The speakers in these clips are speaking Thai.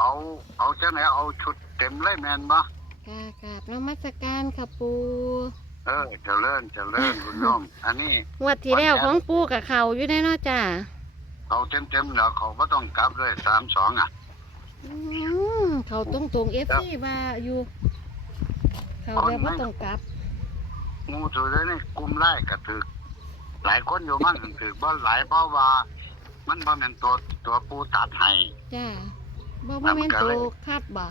เอาเอาจังไหนเอาชุดเต็มเลยแมนบ่กราบกราบนมัสการค่ะปูเออเจริญเจริญคุณโยมอันนี้งวดที่แล้วของปูกับเขาอยู่ได้เนาะจ้าเอาเต็มเต็มๆแล้วเขาก็ต้องกลับเลยสามสองอะอืมเขาตรงตรงเอฟซีว่าอยู่ เขาแบบว่าต้องกลับงูถือได้นี่กลุ่มไล่กระถือหลายคนอยู่มั่งถือบ่หลายเพราะว่า มันบ่เป็นตัวตัวปูตัดให้จ้า บ่บ่แม่นตัวคาดบ่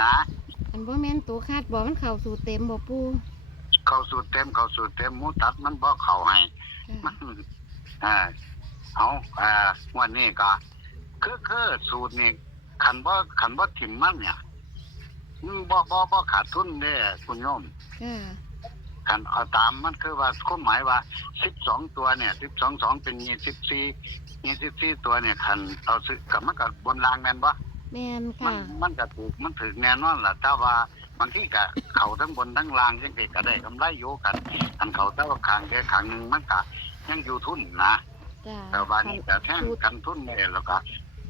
ฮะอันบ่แม่นตัวคาดบ่มันเข้าสู่เต็มบ่ปูเข้าสูตรเต็มเข้าสูตรเต็มหมูตัดมันบ่เข้าให้จ้ามันเออเอาเอ่อวันนี้ก็คือคือสูตรนี่ขันบ่ขันบ่ถิ่มมันเนี่ยมันบ่บ่บ่ขาดทุนเด้คุณโยมจ้า ขันเอาตามมันคือว่าความหมายว่าสิบสองตัวเนี่ยสิบสองสองเป็นยี่สิบสี่ยี่สิบสี่ตัวเนี่ยขันเอาซื้อกับมันกับบนรางแม่นบ่แม่นมัค่ะ นมันก็ถูกมันถึกแน่นอนล่ะแต่ว่าบางทีก็เขาทั้งบนทั้งล่างจังไดก็ได้กำไรอยู่กันอันเขาแต่ว่าข้างแค่ข้างหนึงมันก็ยังอยู่ทุนนะ จ้าแต่ว่านี่แต่แท่งกันทุนได้แล้วก็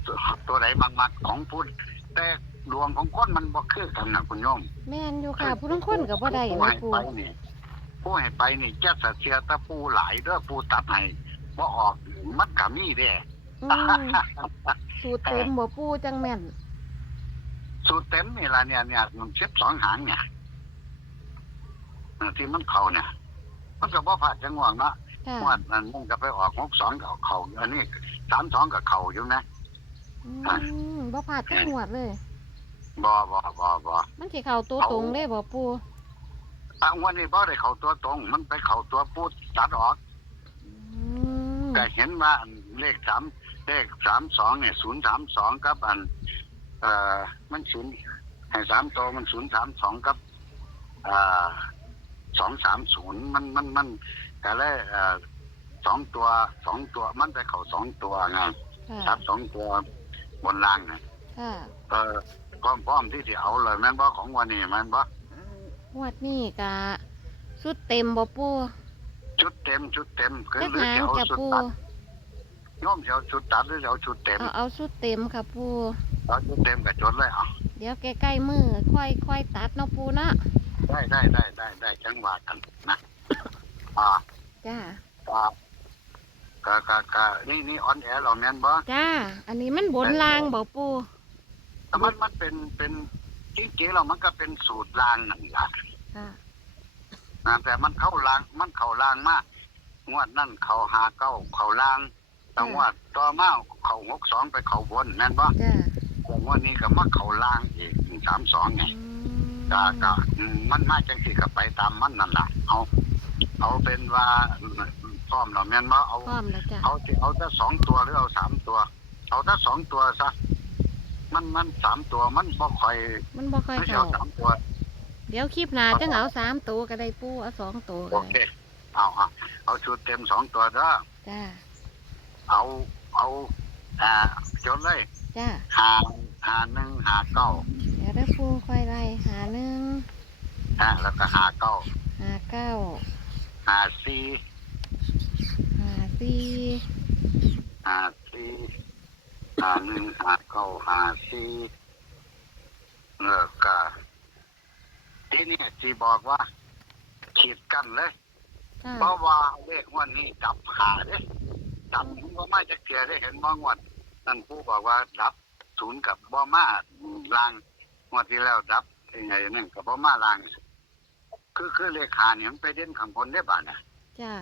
ตัวตัวไหนมักๆของพูดแต่ดวงของคนมันบ่คือกันนะคุณโยมแม่นอยู่ค่ะ ผู้ทั้งคนก็บ่ได้ผู้นะให้ปู ไปนี่ ผู้ให้ไปนี่จะสะเสียแตะปูหลายเด้อปูตัดให้บ่ออกมันก็มีเด้อืมสูตรเต็มบ่ปูจังแม่น สูตรเต็มนี่ล่ะเนี่ยเนี่ยมันสิบสองหางเนี่ยเออที่มันเข้าเนี่ย มันก็บ่พลาดจังหวะเนาะค่ะงวดนั้นมันก็ไปออกหกสองกับเขาอันนี้สามสองกับเขาอยู่นะ อืมบ่พลาดจังหวัดเลย บ่บ่บ่บ่มันสิเข้าตัวตรงได้บ่ปู อะงวันนี้บ่ได้เข้าตัวตรง มันไปเข้าตัวปูตัดออกอืมก็เห็นว่าอันเลขสามเลขสามสองเนี่ยศูนย์สามสองกับอัน เอ่อมันศูนย์ให้สามตัวมันศูนย์สามสองกับเอ่อสองสามศูนย์มันมันมันก็เลยเอ่อสองตัวสองตัวมันไปเข้าสองตัวไงค่ะครับสองตัวบนล่างนะค่ะ เออพร้อมพร้อมที่จะเอาเลยแม่นบ่ของวันนี้แม่นบ่ งวดนี้ก็สุดเต็มบ่ปูชุดเต็มชุดเต็มคือจักหรือหางจะเอาจะชุดปูตัดโยมจะเอาชุดตัดหรือจะเอาชุดเต็มเอาเอาสุดเต็มค่ะปูเอาชุดเต็มกับจดเลยเอะเดี๋ยวใกล้ๆมือค่อยค่อยตัดเนาะปูเนาะได้ได้ได้ได้ได้จังหวะกันนะอ่าจ้าอ่ากะกะกะนี่นี่ออนแอร์เราแม่นบ่จ้า อันนี้มันบนรางบ่ปูแต่มันมันเป็นเป็น จริงๆแล้วมันก็เป็นสูตรลางนั่นล่ะค่ะนะแต่มันเข้าลาง มันเข้าลางมาก งวดนั่นเข้าหาเก้าเข้าลางแต่งวดต่อมาเข้าหกสองไปเข้าบนแม่นบ่จ้าแต่งวดนี้ก็มาเข้าลางอีกสามสองไงอืมก็ก็อืมมันมาจังสี่ก็ไปตามมันนั่นล่ะเอาเอาเป็นว่าพร้อมเราแม่นบ่เอา พร้อมแล้วจ้าเอาสิเอาแต่สองตัวหรือเอาสามตัว เอาแต่สองตัวซะ มันมันสามตัวมันบ่ค่อยมันบ่ค่อยไม่ใช่เข้า เอาสามตัว เดี๋ยวคลิปหน้าจังเอาสามตัวก็ได้ปูเอาสองตัวโอก็เคได้เอาเอาเอาชุดเต็มสองตัวเด้อจ้า เอาเอาอ่าจดเลยจ้า หาหาหนึ่งหาเก้าเดี๋ยวได้ปูค่อยไล่หาหนึ่งอ่าแล้วก็หาเก้าหาเก้าหาสี่หาสี่หาสี่หาหนึ่งหาเก้าหาสี่แล้วก็ทีนี้จีบอกว่า ขีดกันเลยจ้าเพราะว่าเลขงวันนี้ดับขาเด้ดับมันบ่มาจะเกลียได้เห็นบ่งวดนั่นผู้บอกว่าดับศูนย์กับบ่มาลางงวดที่แล้วดับยังไงนั่นกับบ่มาลาง คือคือเลขหาเนี่ยมันไปเด่นข้างบนได้บ่าเนี่ยจ้า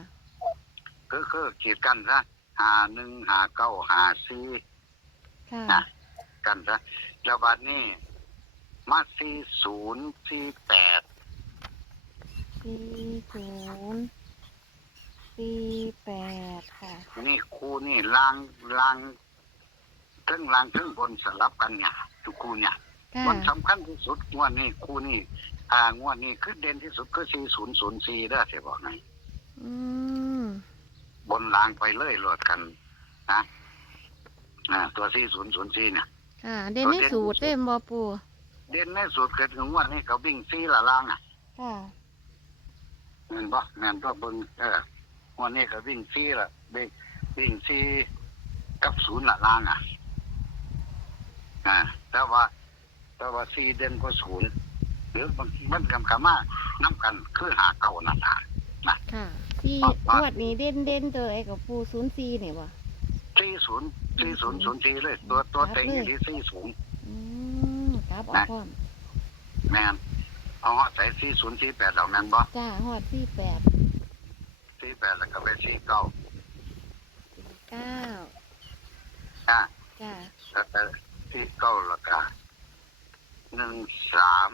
คือคือขีดกันซะหาหนึ่งหาเก้าหาสี่ ค่ะนะกันซะแล้วบัดนี้มาสี่ศูนย์สี่แปดสี่ศูนย์สี่แปดค่ะ นี่คู่นี่ลางลางทึ่งลางทึ่งบนสลับกันเนี่ยทุกคู่เนี่ยค่ะมันสำคัญที่สุดงวดนี้คู่นี้อ่างวดนี้คือเด่นที่สุดคือสี่ศูนย์ศูนย์สี่ได้อสิบอกไงอืมบนลางไปเลยโหลดกันนะ อ่า ตัวสี่ศูนย์ศูนย์สี่เนี่ย ค่ะ เด่นในสูตรเต็มบ่ปูเด่นในสุดเกิดถึงงวดนี้เขาวิ่งสี่ละล่างอะค่ะเงินบ่เงินก็เบิ่งเอองวดนี้เขาวิ่งสี่ละวิ่งวิ่งสี่กับศูนย์ละล่างอะอ่าแต่ว่าแต่ว่าสี่เด่นก็ศูนย์หรือบางมันกำกามาน้ำกันคือหาเก่านั่นล่ะค่ะที่อะงวดนี้เด่นเด่นๆตัวไอ้กับปูศูนย์สี่เนี่ยบ่ สี่ศูนย์สี่ศูนย์ศูนย์สี่เลย ตัวตัวเต็งอยู่ที่สี่ศูนย์อืมครับเอาพร้อมแมนเอาเหาะใส่สี่ศูนย์สี่แปดเหล่านั้นบ่จ้าฮอดสี่แปดสี่แปดแล้วก็ไปสี่เก้าเก้าอ่าจ้าแล้วก็สี่เก้าแล้วก็หนึ่งสาม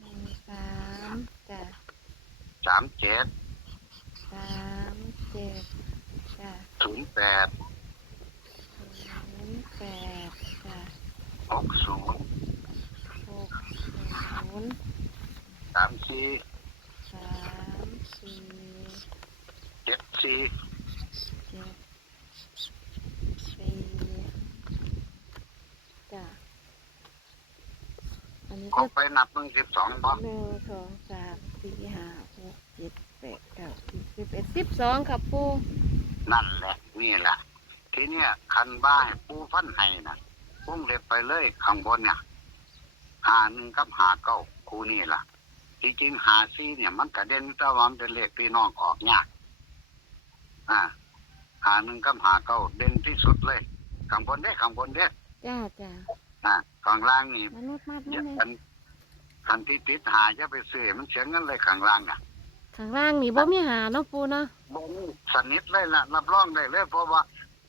หนึ่งสามจ้าสามเจ็ดสามเจ็ดจ้าศูนย์แปดศู นย์แปดหกศูนย์หกศูนย์สามสี่สามสี่เจ็ดสี่เจ็ดสี่จ้าอันนี้ก็ไปนับมึงสิบสองบ่หนึ่งสองสามสี่ห้าหกเจ็ดแปดเก้าสิบสิบเอ็ดสิบสองครับปูนั่นแหละนี่แหละทีเนี้ยคันบ้าให้ปู ฟันให้นะพุ่งเล็บไปเลยข้างบนเนี่ยหาหนึ่งกับหาเก้าคู่นี่ล่ะ จริงๆหาซี่เนี่ย มันกระเด็นแต่ว่ามันเป็นเลขพี่น้องออกยากอ่าหาหนึ่งกับหาเก้าเด่นที่สุดเลยข้างบนเด้ข้างบนเด้จ้าจ้าอ่าข้างล่างนี่มนุษย์มาดอย่านั่นเลยอันคันที่ติดหาจะไปซื้อมันเสียเงินเลยข้างล่างอะข้างล่างนี่บ่มีหาเนาะปูเนาะบงสนิทเลยล่ะรับรองได้เลยเพราะว่า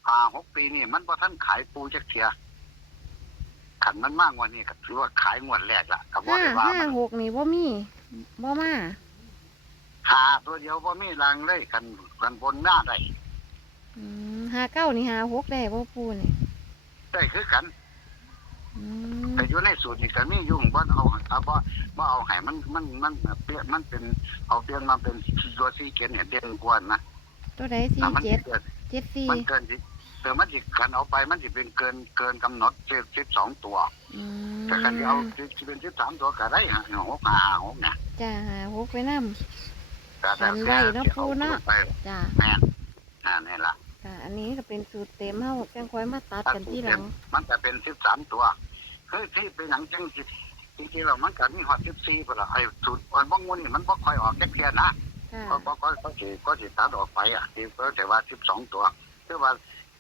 หาหกปีนี่มันพอท่านขายปูจักเทียขันมันมากกว่านี้ก็ถือว่าขายงวดแรกละกับว่าห้าได้ว่าห้ามันหกนี่บ่มีบ่มาหาตัวเดียวว่ามีรางเลยกันกันบนหน้าได้อืมห้าเก้านี่ห้าหกได้บ่ปูนี่ได้คือกัน อืมแต่อยู่ในสูตรนี่ก็มียุ่งบ่เอาเอาบ่บ่เอาให้มันมันมันเปลี่ยนมันเป็นเอาเปลี่ยนมาเป็นตัวซีเกนเนี่ยเด่นกว่านะตัวใดสี่ถ้ามันเจ็ดเกินเจ็ดสี่มันเกินสิ แต่มันสิกันเอาไปมันสิเป็นเกินเกินกำหนดสิบสองตัว อืมแต่คันที่เอาสิเป็นสิบสามตัวก็ได้ฮะหกห้าหกเนี่ยจ้าห้าหกไปนํแต่แต่จำได้เนาะครูเนาะ ไปจ้าแม่นอ่านี่ล่ะค่ะ อันนี้ก็เป็นสูตรเต็มเฮาจังค่อยมาตัดกันที่หลัง มันจะเป็นสิบสามตัวคือที่เป็นหนังจังสิจริงๆแล้วมันก็มีฮอตสิบสี่ไปละไอ้สูตรอันบางวันนี่มันบ่ค่อยออกแค่เพียนะ ค่ะ ก็ก็ก็ก็สิก็สิตัดออกไปอะที่ก็แต่ว่าสิบสองตัวคือว่า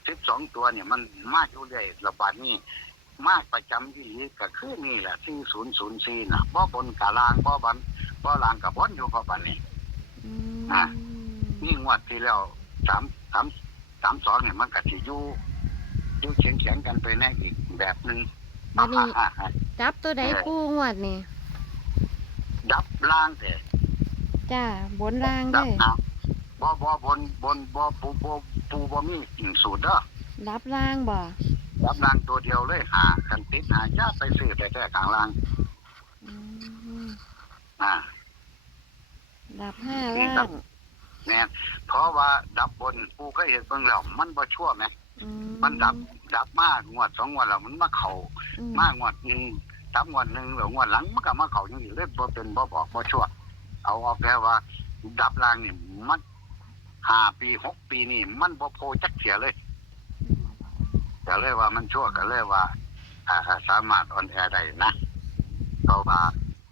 สิบสองตัวเนี่ยมันมากอยู่เรื่อยระบาดนี้มากประจำที่ก็คือนี่แหละที่ศูนย์ศูนย์สี่น่ะบ่บนกะลางบ่บันบ่ลางกับบนอยู่เพราะบัดนี้อืมอะนี่งวดที่แล้วสามสามสามสองเนี่ยมันก็สิอยู่อยู่เฉียงเฉียงๆกันไปแน่อีกแบบหนึ่งบัดนี้อ่าอ่าจับตัวใดปูงวดนี่ดับล่างแต่จ้าบนล่างดัเด้บเอาบ่บ่บนบนบ่ปูบ่ ปูบ่มีกิ่งสูตรเด้อรับล่างบ่ดับล่างตัวเดียวเลยหากันติดหาญาไปซื้อแต่แต่กลางล่างอืมอ่ารับห้านี่ล่างแน่เพราะว่าดับบนปูก็เห็นเบิ่งแล้วมันบ่ชั่วไหมอืมันดับดับมากงวดสองงวดแล้วมันมาเขาอืมมางวดหนึ่งสามงวดหนึ่งหรืองวดหลังมันก็มาเขาอย่างนี้เลยบ่เป็นบ่บอกบ่ชั่วเอาเอาแค่ว่า ดับรางนี่มัน ห้าปีหกปีนี่ มันบ่โพจักเสียเลยก็เลยว่ามันชั่วก็เลยว่าอ่าสามารถออนแอร์ได้นะเพราะว่า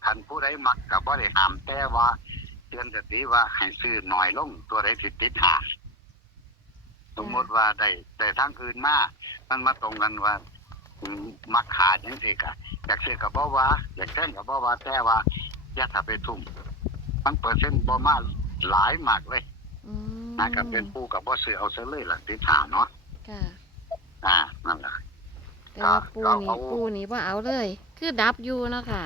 คันผู้ใดมักก็บ่ได้ห้ามแต่ว่าเตือนสติว่าให้ซื้อหน่อยลงตัวใดสิดติดหาสมมติว่าได้ได้ทางคืนมามันมาตรงกันว่ามักขาดจังสิกะอยากซื้อกับบ่ว่าอยากแท่งกับบ่ว่าแต่ว่าอย่าถ้าไปทุ่มมันเปอร์เซ็นต์บ่มาหลายมากเลย นะกับเป็นผู้กับบ่ซื้อเอาซะเลยล่ะติดหาเนาะค่ะ อ่านั่นแหละ แต่ว่าปูก็นี่เอา ปูนี่ว่าเอาเลย คือดับอยู่เนาะค่ะ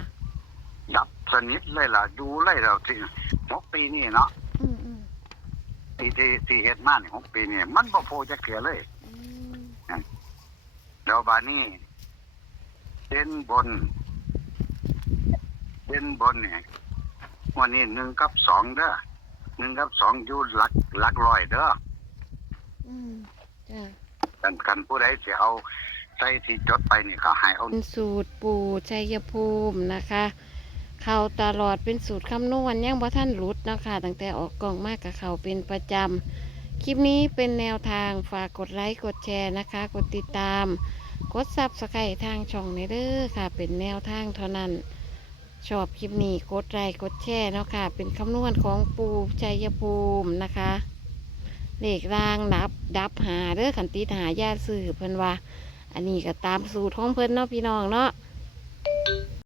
ดับสนิทเลยล่ะดูเลยแล้วที่หกปีนี่เนาะอืมอืมที่ที่ที่เฮ็ดมานี่หกปีนี่มันบ่โพจะเกลือเลย อืมแล้วบาดนี้เด่นบนเด่นบนเนี่ยวันนี้หนึ่งกับสองเด้อ หนึ่งกับสองอยู่หลักหลักร้อยเด้ออืมจ้ะกันกันผู้ใดจะเอาใส่ที่จดไปนี่ก็ให้เอาเป็นสูตรปู่ชัยภูมินะคะ เขาตลอดเป็นสูตรคำนวณยังบ่ท่านหลุดเนาะคะตั้งแต่ออกกล่องมากกับเขาเป็นประจำคลิปนี้เป็นแนวทางฝากกดไลค์กดแชร์นะคะ กดติดตาม กดซับสไครต์ทางช่องในเด้อค่ะ เป็นแนวทางเท่านั้น ชอบคลิปนี้กดไลค์กดแชร์เนาะค่ะ เป็นคำนวณของปูชัยภูมินะคะเลขรางดับดับหาเด้อขันติหายาสื่อเพิ่นว่า อันนี้ก็ตามสูตรของเพิ่นเนาะพี่น้องเนาะ